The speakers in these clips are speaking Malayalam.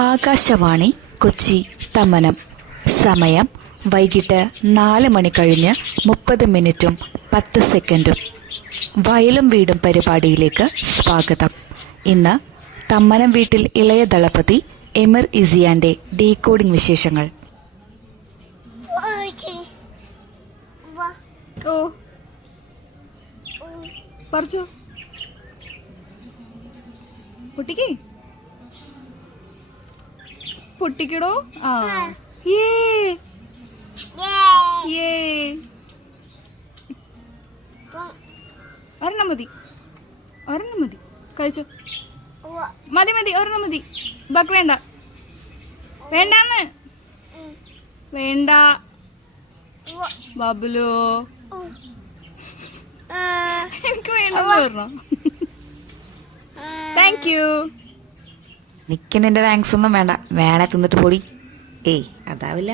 ആകാശവാണി കൊച്ചി തമ്മനം. സമയം വൈകിട്ട് 4 മണി കഴിഞ്ഞ് 30:10. വയലും വീടും പരിപാടിയിലേക്ക് സ്വാഗതം. ഇന്ന് തമ്മനം വീട്ടിൽ ഇളയ ദളപതി എമിർ ഇസിയാന്റെ ഡീകോഡിംഗ് വിശേഷങ്ങൾ. ഓ പറിച്ചോ പൊട്ടിക്കേ പൊട്ടിക്കടോ. ആ യേ യേ ഒരെണ്ണം മതി കഴിച്ചോ. മതി ഒരെണ്ണം മതി. ബാക്കി വേണ്ട വേണ്ടാന്ന് വേണ്ട ബബുലോ എനിക്ക് വേണ്ടെന്ന് പറഞ്ഞോ. Thank you. നിക്ക്, നിന്റെ താങ്ക്സ് ഒന്നും വേണ്ട. വേണേ തിന്നിട്ട് പൊടി. ഏയ് അതാവില്ല.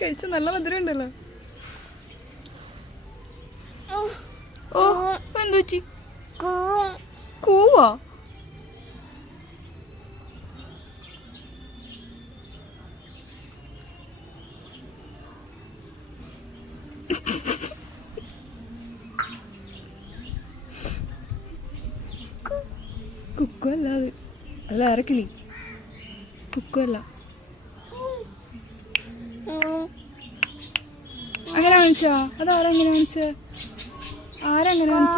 കഴിച്ചു നല്ല മധുരം ഉണ്ടല്ലോ. ഓ എന്തു പറ്റി? കൂവാ? കുക്കു അല്ല അത്. അല്ല അരക്കിളി കുക്കു അല്ല. അങ്ങനെ വാങ്ങിച്ചോ? അതാരങ്ങനെ വാങ്ങിച്ച? ആരങ്ങനെ വാങ്ങിച്ച?